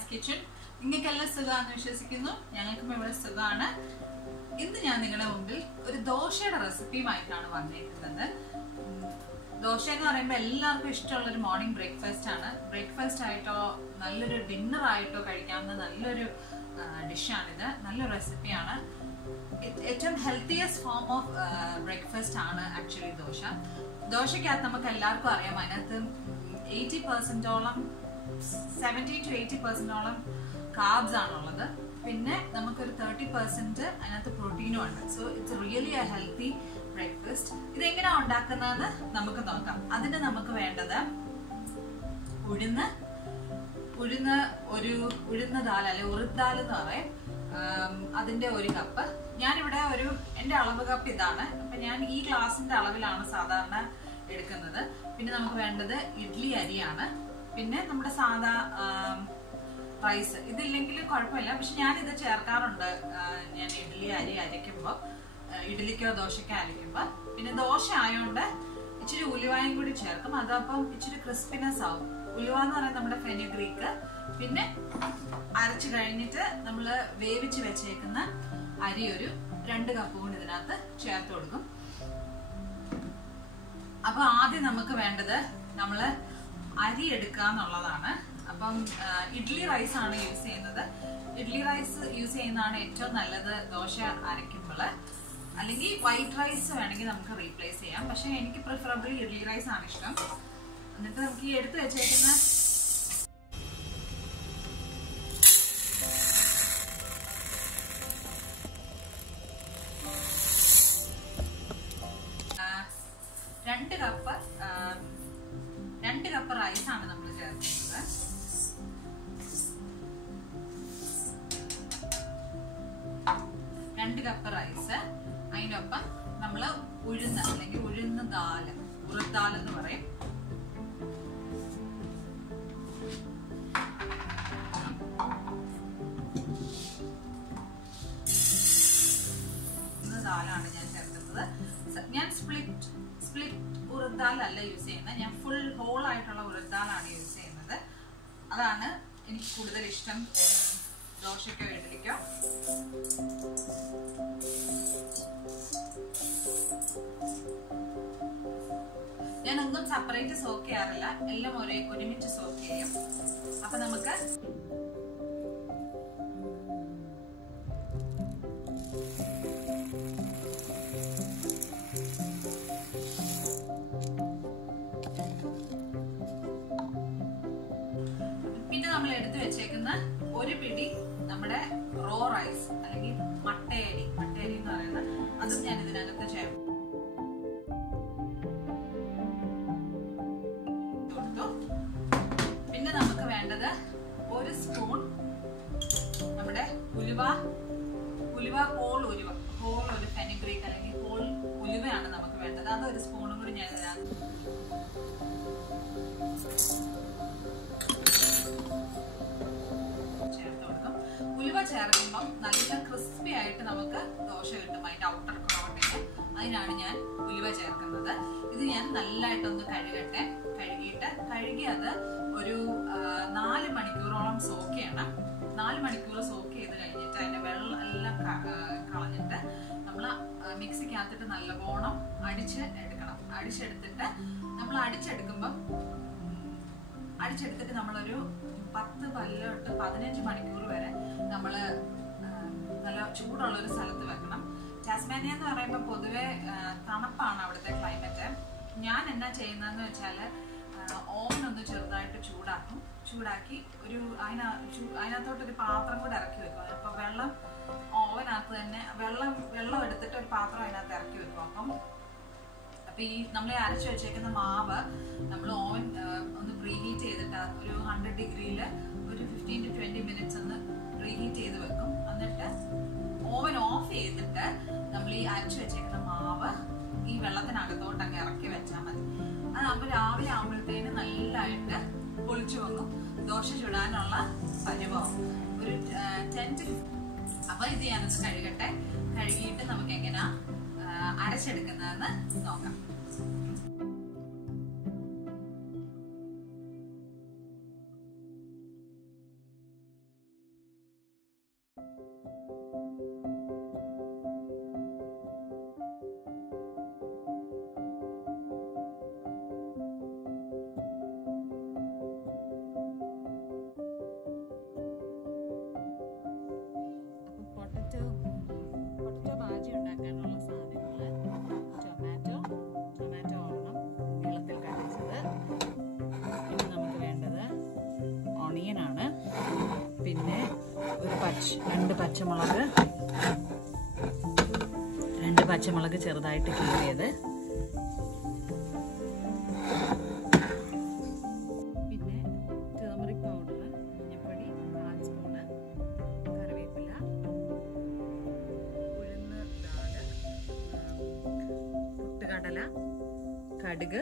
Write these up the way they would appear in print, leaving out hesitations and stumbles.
Anya's Kitchen. നിങ്ങൾക്കെല്ലാം സുഖമാണെന്ന് വിശ്വസിക്കുന്നു. ഞങ്ങൾക്കും ഇവിടെ സുഖമാണ്. ഇന്ന് ഞാൻ നിങ്ങളുടെ മുമ്പിൽ ഒരു ദോശയുടെ റെസിപ്പിയുമായിട്ടാണ് വന്നിരിക്കുന്നത്. ദോശ എന്ന് പറയുമ്പോൾ എല്ലാവർക്കും ഇഷ്ടമുള്ള ഒരു മോർണിംഗ് ബ്രേക്ക്ഫാസ്റ്റ് ആണ്. ബ്രേക്ക്ഫാസ്റ്റ് ആയിട്ടോ നല്ലൊരു ഡിന്നർ ആയിട്ടോ കഴിക്കാവുന്ന നല്ലൊരു ഡിഷാണിത്. നല്ലൊരു റെസിപ്പിയാണ്. ഏറ്റവും ഹെൽത്തിയസ്റ്റ് ഫോം ഓഫ് ബ്രേക്ക്ഫാസ്റ്റ് ആണ് ആക്ച്വലി ദോശ. ദോശയ്ക്കകത്ത് നമുക്ക് എല്ലാവർക്കും അറിയാം, അതിനകത്ത് 80%ഓളം 70 to 80%ഓളം കാർബ്സ് ആണുള്ളത്. പിന്നെ നമുക്കൊരു 30% അതിനകത്ത് പ്രോട്ടീനും ഉണ്ട്. So it's really A healthy breakfast. ഇതെങ്ങനെയാണ് ഉണ്ടാക്കുന്നതെന്ന് നമുക്ക് നോക്കാം. അതിന് നമുക്ക് വേണ്ടത് ഉഴുന്ന ദാൽ അല്ലെ ഉറുദ് ദാൽ എന്ന് പറയും. അതിന്റെ 1 കപ്പ്. ഞാനിവിടെ എന്റെ അളവ് കപ്പ് ഇതാണ്. അപ്പൊ ഞാൻ ഈ ഗ്ലാസിന്റെ അളവിലാണ് സാധാരണ എടുക്കുന്നത്. പിന്നെ നമുക്ക് വേണ്ടത് ഇഡ്ലി അരിയാണ്. പിന്നെ നമ്മുടെ സാധാ റൈസ്. ഇതില്ലെങ്കിലും കുഴപ്പമില്ല, പക്ഷെ ഞാനിത് ചേർക്കാറുണ്ട്. ഞാൻ ഇഡ്ലി അരി അരയ്ക്കുമ്പോൾ, ഇഡ്ലിക്കോ ദോശയ്ക്കോ അരയ്ക്കുമ്പോൾ. പിന്നെ ദോശ ആയതുകൊണ്ട് ഇച്ചിരി ഉലുവായും കൂടി ചേർക്കും. അതപ്പം ഇച്ചിരി ക്രിസ്പിനെസ് ആവും. ഉലുവ എന്ന് പറയുന്നത് നമ്മുടെ ഫെനുഗ്രീക്ക്. പിന്നെ അരച്ചു കഴിഞ്ഞിട്ട് നമ്മൾ വേവിച്ച് വെച്ചേക്കുന്ന അരി ഒരു 2 കപ്പ് കൂടി ഇതിനകത്ത് ചേർത്ത് കൊടുക്കും. അപ്പൊ ആദ്യം നമുക്ക് വേണ്ടത് നമ്മള് അരി എടുക്കുക എന്നുള്ളതാണ്. അപ്പം ഇഡ്ലി റൈസ് ആണ് യൂസ് ചെയ്യുന്നത്. ഇഡ്ലി റൈസ് യൂസ് ചെയ്യുന്നതാണ് ഏറ്റവും നല്ലത് ദോശ അരയ്ക്കുമ്പോൾ. അല്ലെങ്കിൽ വൈറ്റ് റൈസ് വേണമെങ്കിൽ നമുക്ക് റീപ്ലേസ് ചെയ്യാം. പക്ഷെ എനിക്ക് പ്രിഫറബിളി ഇഡ്ലി റൈസ് ആണ് ഇഷ്ടം. എന്നിട്ട് നമുക്ക് ഈ എടുത്ത് വെച്ചേക്കുന്ന രണ്ട് കപ്പ് റൈസ് ആണ് നമ്മൾ ചേർക്കുന്നത്. രണ്ട് കപ്പ് റൈസ്. അതിനൊപ്പം നമ്മള് ഉഴുന്ന് അല്ലെങ്കിൽ ഉഴുന്ന് ദാല്, ഉറുദ് ദാൽ എന്ന് പറയും. ദാലാണ് ഞാൻ ചേർക്കുന്നത്. ഞാൻ സ്പ്ലിറ്റ് ഉറുദ് ദാൽ അല്ല യൂസ് ചെയ്യുന്നത്. ഞാൻ ഫുൾ ഹോൾ ആയിട്ടുള്ള ഉറുദ് ദാലാണ് യൂസ് ചെയ്യുന്നത്. അതാണ് എനിക്ക് കൂടുതൽ ഇഷ്ടം ദോശയ്ക്കോ ഇഡ്ലിക്കോ. ഞാനൊന്നും സെപ്പറേറ്റ് സോക്ക് ചെയ്യാറില്ല, എല്ലാം ഒരുമിച്ച് സോക്ക് ചെയ്യും. അപ്പൊ നമുക്ക് നമ്മൾ എടുത്തു വെച്ചേക്കുന്ന ഒരു പിടി നമ്മുടെ റോ റൈസ് അല്ലെങ്കിൽ മട്ടയരി എന്ന് പറയുന്നത്, അതും ഞാൻ ഇതിനകത്ത് ചേർത്തു. പിന്നെ നമുക്ക് വേണ്ടത് 1 സ്പൂൺ നമ്മുടെ ഹോൾ ഒരു ഫെനുഗ്രീക്ക് അല്ലെങ്കിൽ ഹോൾ ഉലുവയാണ് നമുക്ക് വേണ്ടത്. അത് 1 സ്പൂണും കൂടി ഞാൻ ഇതിനകത്ത് ചേർത്ത് കൊടുക്കും. ഉലുവ ചേർക്കുമ്പം നല്ല ക്രിസ്പി ആയിട്ട് നമുക്ക് ദോശ കിട്ടും. അതിന്റെ ഔട്ടർ കോട്ടിന് അതിനാണ് ഞാൻ ഉലുവ ചേർക്കുന്നത്. ഇത് ഞാൻ നല്ലതായിട്ടൊന്ന് കഴുകി അത് ഒരു 4 മണിക്കൂറോളം സോക്ക് ചെയ്യണം. 4 മണിക്കൂർ സോക്ക് ചെയ്ത് കഴിഞ്ഞിട്ട് അതിന്റെ വെള്ളം എല്ലാം കളഞ്ഞിട്ട് നമ്മൾ മിക്സിക്കകത്തിട്ട് നല്ലവണ്ണം അടിച്ചെടുക്കണം. അടിച്ചെടുത്തിട്ട് നമ്മളൊരു 10 തൊട്ട് 15 മണിക്കൂർ വരെ നമ്മള് നല്ല ചൂടുള്ള ഒരു സ്ഥലത്ത് വെക്കണം. ടാസ്മാനിയ എന്ന് പറയുമ്പോൾ പൊതുവെ തണുപ്പാണ് അവിടുത്തെ ക്ലൈമറ്റ്. ഞാൻ എന്നാ ചെയ്യുന്നതെന്ന് വെച്ചാല് ഓവൻ ഒന്ന് ചെറുതായിട്ട് ചൂടാക്കി അതിനകത്തോട്ടൊരു പാത്രം കൂടെ ഇറക്കി വെക്കും. അപ്പൊ ഓവനകത്ത് തന്നെ വെള്ളം എടുത്തിട്ട് ഒരു പാത്രം അതിനകത്ത് ഇറക്കി വെക്കും. അപ്പൊ ഈ നമ്മൾ അരച്ചു വെച്ചേക്കുന്ന മാവ് നമ്മൾ ഓവൻ ഒന്ന് പ്രീഹീറ്റ് ചെയ്തിട്ട് ഒരു 100 ഡിഗ്രിയിൽ ഒരു 15 to 20 മിനിറ്റ്സ് ഒന്ന് പ്രീഹീറ്റ് ചെയ്ത് വെക്കും. എന്നിട്ട് ഓവൻ ഓഫ് ചെയ്തിട്ട് നമ്മൾ ഈ അരച്ചു വെച്ചേക്കുന്ന മാവ് ഈ വെള്ളത്തിനകത്തോട്ട് അങ്ങ് ഇറക്കി വെച്ചാൽ മതി. അതാകുമ്പോൾ രാവിലെ ആകുമ്പോഴത്തേന് നല്ലതായിട്ട് പൊളിച്ചു വന്നു ദോശ ചുടാനുള്ള പരിവാവും. ഒരു 10 to 15. അപ്പൊ ഇത് ഞാനൊന്ന് കഴുകിയിട്ട് നമുക്ക് എങ്ങനെയാ അരച്ചെടുക്കുന്നതെന്ന് നോക്കാം. 2 പച്ചമുളക് ചെറുതായിട്ട് കീറിയത്, പിന്നെ ടർമറിക് പൗഡർ, മഞ്ഞൾപ്പൊടി 4 സ്പൂണ്, കറിവേപ്പില, ഉഴുന്ന് ദാൽ, പൊട്ടുകടല, കടുക്,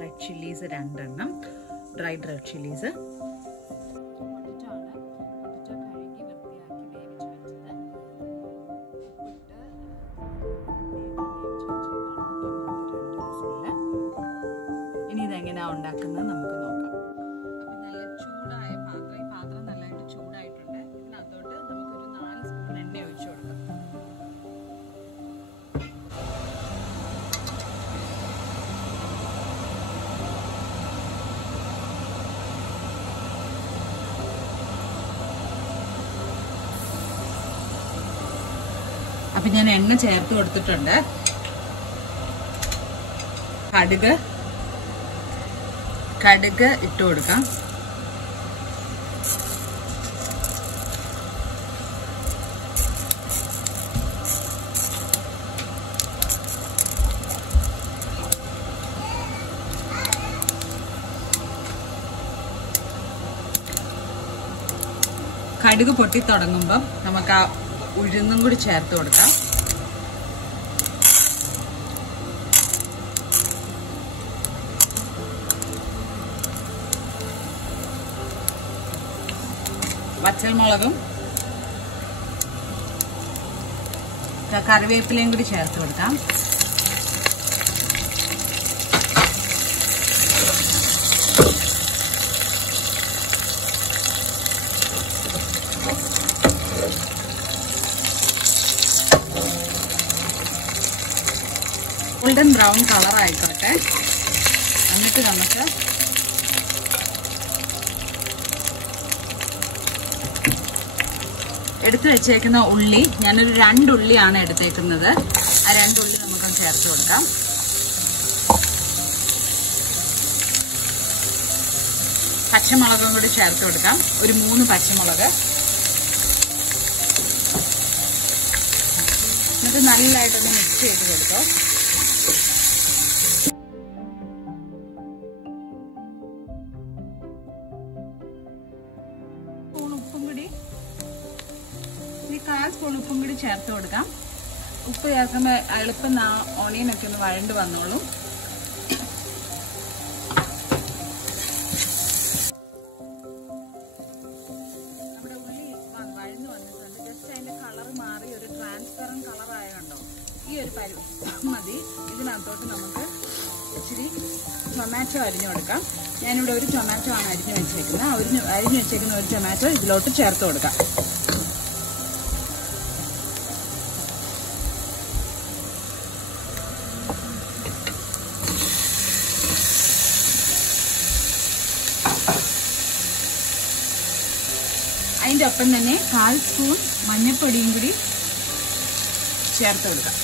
റെഡ് ചില്ലീസ് 2 എണ്ണം, ഡ്രൈഡ് റെഡ് ചില്ലീസ്, ഉണ്ടാക്കുന്നത് നമുക്ക് നോക്കാം. അപ്പം നല്ല ചൂടായ പാത്രം, ഈ പാത്രം നല്ലതായിട്ട് ചൂടായിട്ടുണ്ട്. ഇതിനകത്തോട്ട് നമുക്കൊരു 4 സ്പൂൺ എണ്ണ ഒഴിച്ചു കൊടുക്കാം. അപ്പം ഞാൻ എണ്ണ ചേർത്ത് കൊടുത്തിട്ടുണ്ട്. കടുക് ഇട്ട് കൊടുക്കാം. കടുക് പൊട്ടി തുടങ്ങുമ്പം നമുക്ക് ആ ഉഴുന്നും കൂടി ചേർത്ത് കൊടുക്കാം. പച്ചമുളകും കറിവേപ്പിലയും കൂടി ചേർത്ത് കൊടുക്കാം. ഗോൾഡൻ ബ്രൗൺ കളർ ആയിക്കോട്ടെ. എന്നിട്ട് നമുക്ക് എടുത്തു വെച്ചേക്കുന്ന ഉള്ളി, ഞാനൊരു 2 ഉള്ളിയാണ് എടുത്തേക്കുന്നത്. ആ 2 ഉള്ളി നമുക്കൊന്ന് ചേർത്ത് കൊടുക്കാം. പച്ചമുളകും കൂടി ചേർത്ത് കൊടുക്കാം. ഒരു 3 പച്ചമുളക്. എന്നിട്ട് നല്ലതായിട്ടൊന്ന് മിക്സ് ചെയ്ത് കൊടുക്കാം. ഉപ്പും കൂടി 1/4 സ്പൂൺ ഉപ്പും കൂടി ചേർത്ത് കൊടുക്കാം. ഉപ്പ് ചേർക്കുമ്പോൾ എളുപ്പം ഓണിയനൊക്കെ ഒന്ന് വഴണ്ട് വന്നോളും. നമ്മുടെ ഉള്ളി വഴന്ന് വന്നിട്ടുണ്ട്. ജസ്റ്റ് അതിന്റെ കളർ മാറി ഒരു ട്രാൻസ്പെറന്റ് കളർ ആയതുണ്ടോ, ഈ ഒരു മതി. ഇതിനകത്തോട്ട് നമുക്ക് ഇച്ചിരി ടൊമാറ്റോ അരിഞ്ഞു കൊടുക്കാം. ഞാനിവിടെ ഒരു ടൊമാറ്റോ ആണ് അരിഞ്ഞു വെച്ചേക്കുന്നത്. അരിഞ്ഞു വെച്ചേക്കുന്ന ഒരു ടൊമാറ്റോ ഇതിലോട്ട് ചേർത്ത് കൊടുക്കാം. അതിൻ്റെ ഒപ്പം തന്നെ 1/4 സ്പൂൺ മഞ്ഞൾപ്പൊടിയും കൂടി ചേർത്ത് കൊടുക്കാം.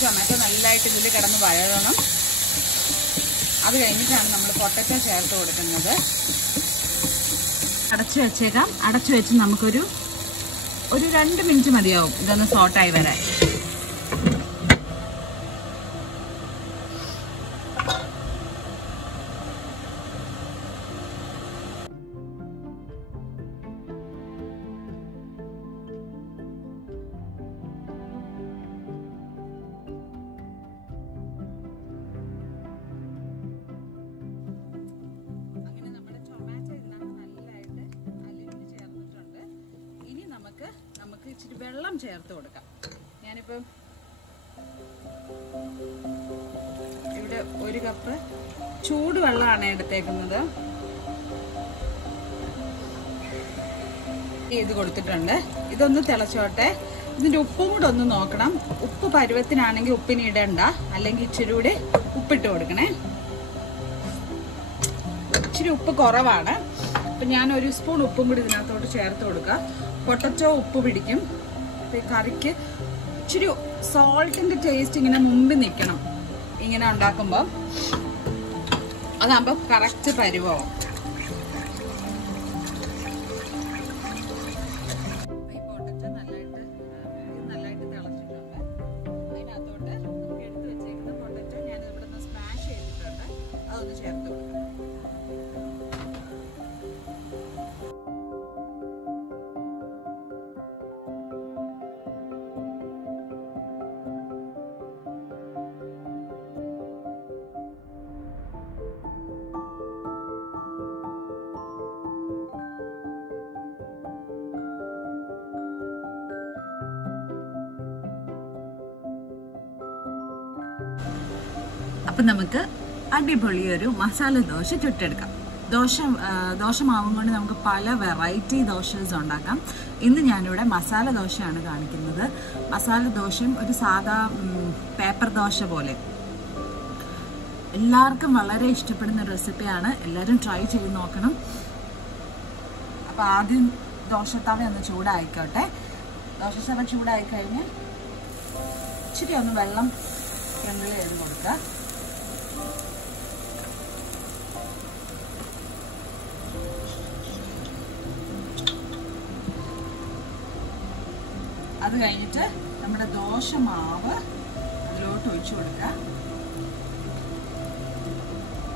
ടൊമാറ്റോ നല്ലതായിട്ട് ഇതിൽ കിടന്ന് വഴഴണം. അത് കഴിഞ്ഞിട്ടാണ് നമ്മൾ പൊട്ടറ്റോ ചേർത്ത് കൊടുക്കുന്നത്. അടച്ചു വെച്ചേക്കാം. അടച്ചു വെച്ച് നമുക്കൊരു 2 മിനിറ്റ് മതിയാവും ഇതൊന്ന് സോട്ടായി വരാൻ. നമുക്ക് ഇച്ചിരി വെള്ളം ചേർത്ത് കൊടുക്കാം. ഞാനിപ്പം ഇവിടെ 1 കപ്പ് ചൂടുവെള്ളമാണ് എടുത്തേക്കുന്നത്. ഇത് കൊടുത്തിട്ടുണ്ട്. ഇതൊന്ന് തിളച്ചോട്ടെ. ഇതിന്റെ ഉപ്പും കൂടെ ഒന്ന് നോക്കണം. ഉപ്പ് പരുവത്തിനാണെങ്കിൽ ഉപ്പിന് ഇടണ്ട, അല്ലെങ്കിൽ ഇച്ചിരി കൂടി ഉപ്പിട്ട് കൊടുക്കണേ. ഇച്ചിരി ഉപ്പ് കുറവാണ്. അപ്പം ഞാൻ 1 സ്പൂൺ ഉപ്പും കൂടി ഇതിനകത്തോട്ട് ചേർത്ത് കൊടുക്കാം. പൊട്ടറ്റോ ഉപ്പ് പിടിക്കും. കറിക്ക് ഇച്ചിരി ഇച്ചിരി സോൾട്ടിൻ്റെ ടേസ്റ്റ് ഇങ്ങനെ മുമ്പിൽ നിൽക്കണം ഇങ്ങനെ ഉണ്ടാക്കുമ്പോൾ. അതാകുമ്പോൾ കറക്റ്റ് പരുവാവും. ഈ പൊട്ടറ്റോ നല്ലതായിട്ട് തിളച്ചിട്ടുണ്ട്. അതിനകത്തോട്ട് നമുക്ക് എടുത്ത് വെച്ചേക്കുന്ന പൊട്ടറ്റോ ഞാൻ ഇവിടെ നിന്ന് സ്മാഷ് ചെയ്തിട്ടുണ്ട്. അതൊന്ന് ചേർത്ത് കൊടുക്കാം. അപ്പം നമുക്ക് അടിപൊളിയൊരു മസാല ദോശ ചുട്ടെടുക്കാം. ദോശ മാവും കൊണ്ട് നമുക്ക് പല വെറൈറ്റി ദോശസ് ഉണ്ടാക്കാം. ഇന്ന് ഞാനിവിടെ മസാല ദോശയാണ് കാണിക്കുന്നത്. മസാല ദോശയും ഒരു സാധാ പേപ്പർ ദോശ പോലെ എല്ലാവർക്കും വളരെ ഇഷ്ടപ്പെടുന്ന റെസിപ്പിയാണ്. എല്ലാവരും ട്രൈ ചെയ്ത് നോക്കണം. അപ്പം ആദ്യം ദോശത്തവ ഒന്ന് ചൂടായിക്കോട്ടെ. ദോശത്തവ ചൂടായി കഴിഞ്ഞ് ഇച്ചിരി ഒന്ന് വെള്ളം സ്പ്രിങ്കിൾ ചെയ്ത് കൊടുക്കുക. അത് കഴിഞ്ഞിട്ട് നമ്മുടെ ദോശ മാവ് അതിലോട്ട് ഒഴിച്ചു കൊടുക്കുക.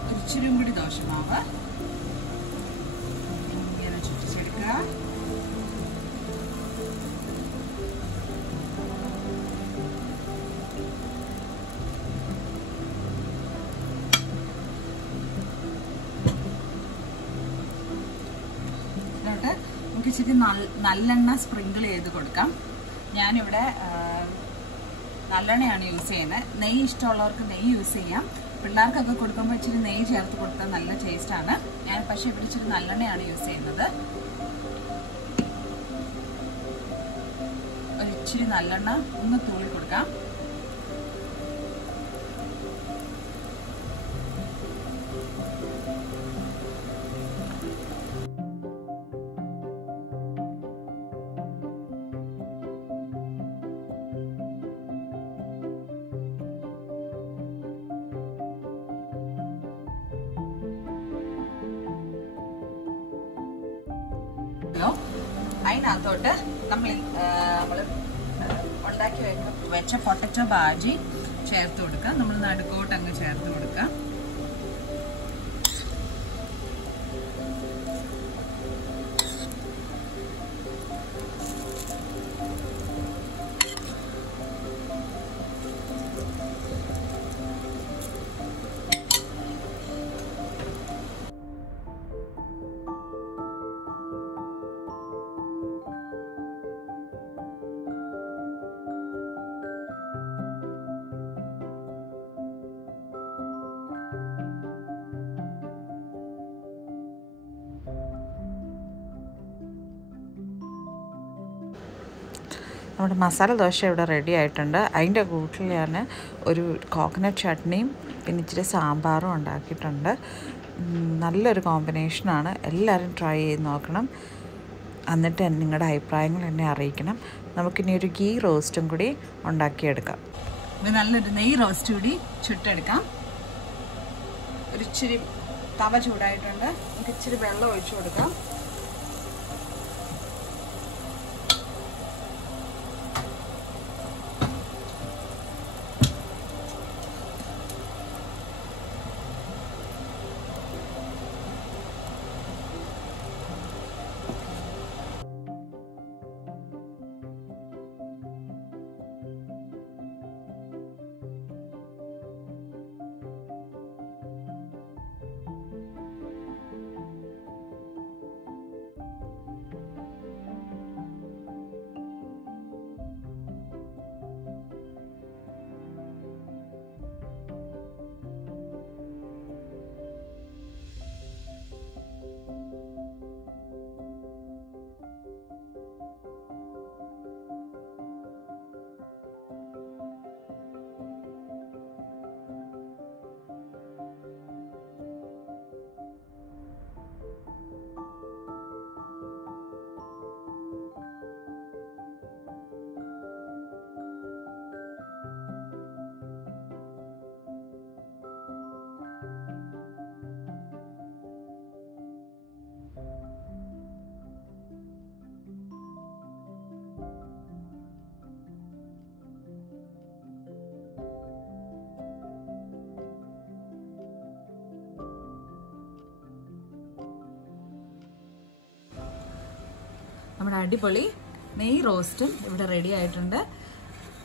ഒരിച്ചിരും കൂടി ദോശ മാവ് ഇങ്ങനെ ചുറ്റിച്ചെടുക്കുക. എന്നിട്ട് നമുക്ക് ഇച്ചിരി നല്ലെണ്ണ സ്പ്രിങ്കിൾ ചെയ്ത് കൊടുക്കാം. ഞാനിവിടെ നല്ലെണ്ണയാണ് യൂസ് ചെയ്യുന്നത്. നെയ്യ് ഇഷ്ടമുള്ളവർക്ക് നെയ്യ് യൂസ് ചെയ്യാം. പിള്ളേർക്കൊക്കെ കൊടുക്കുമ്പോൾ ഇച്ചിരി നെയ്യ് ചേർത്ത് കൊടുത്താൽ നല്ല ടേസ്റ്റാണ്. ഞാൻ പക്ഷേ ഇവിടെ ഇച്ചിരി നല്ലെണ്ണയാണ് യൂസ് ചെയ്യുന്നത്. ഒരിച്ചിരി നല്ലെണ്ണ ഒന്ന് തൂളി കൊടുക്കാം. അതിനകത്തോട്ട് നമ്മൾ ഉണ്ടാക്കി വെച്ച പൊട്ടറ്റോ ബാജി ചേർത്ത് കൊടുക്കുക. നമ്മൾ നടുക്കോട്ട് അങ്ങ് ചേർത്ത് കൊടുക്കുക. നമ്മുടെ മസാല ദോശ ഇവിടെ റെഡി ആയിട്ടുണ്ട്. അതിൻ്റെ കൂട്ടിൽ ഞാൻ ഒരു കോക്കനട്ട് ചട്നിയും പിന്നെ ഇച്ചിരി സാമ്പാറും ഉണ്ടാക്കിയിട്ടുണ്ട്. നല്ലൊരു കോമ്പിനേഷനാണ്. എല്ലാവരും ട്രൈ ചെയ്ത് നോക്കണം. എന്നിട്ട് നിങ്ങളുടെ അഭിപ്രായങ്ങൾ എന്നെ അറിയിക്കണം. നമുക്കിനി ഒരു ഗീ റോസ്റ്റും കൂടി ഉണ്ടാക്കിയെടുക്കാം. നല്ലൊരു നെയ്യ് റോസ്റ്റ് കൂടി ചുട്ടെടുക്കാം. ഒരിച്ചിരി തവ ചൂടായിട്ടുണ്ട്. നമുക്ക് ഇച്ചിരി വെള്ളം ഒഴിച്ചു കൊടുക്കാം. നമ്മുടെ അടിപൊളി നെയ് റോസ്റ്റും ഇവിടെ റെഡി ആയിട്ടുണ്ട്.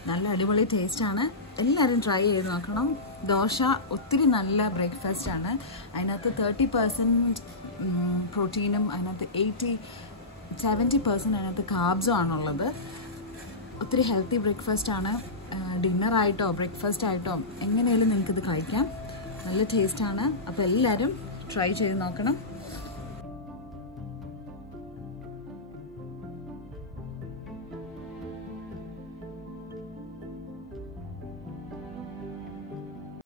നല്ല അടിപൊളി ടേസ്റ്റാണ്. എല്ലാവരും ട്രൈ ചെയ്ത് നോക്കണം. ദോശ ഒത്തിരി നല്ല ബ്രേക്ക്ഫാസ്റ്റാണ്. അതിനകത്ത് 30% പ്രോട്ടീനും അതിനകത്ത് 70% അതിനകത്ത് കാർബ്സും ആണുള്ളത്. ഒത്തിരി ഹെൽത്തി ബ്രേക്ക്ഫാസ്റ്റാണ്. ഡിന്നറായിട്ടോ ബ്രേക്ക്ഫാസ്റ്റ് ആയിട്ടോ എങ്ങനെയാലും നിങ്ങൾക്കിത് കഴിക്കാം. നല്ല ടേസ്റ്റാണ്. അപ്പോൾ എല്ലാവരും ട്രൈ ചെയ്ത് നോക്കണം.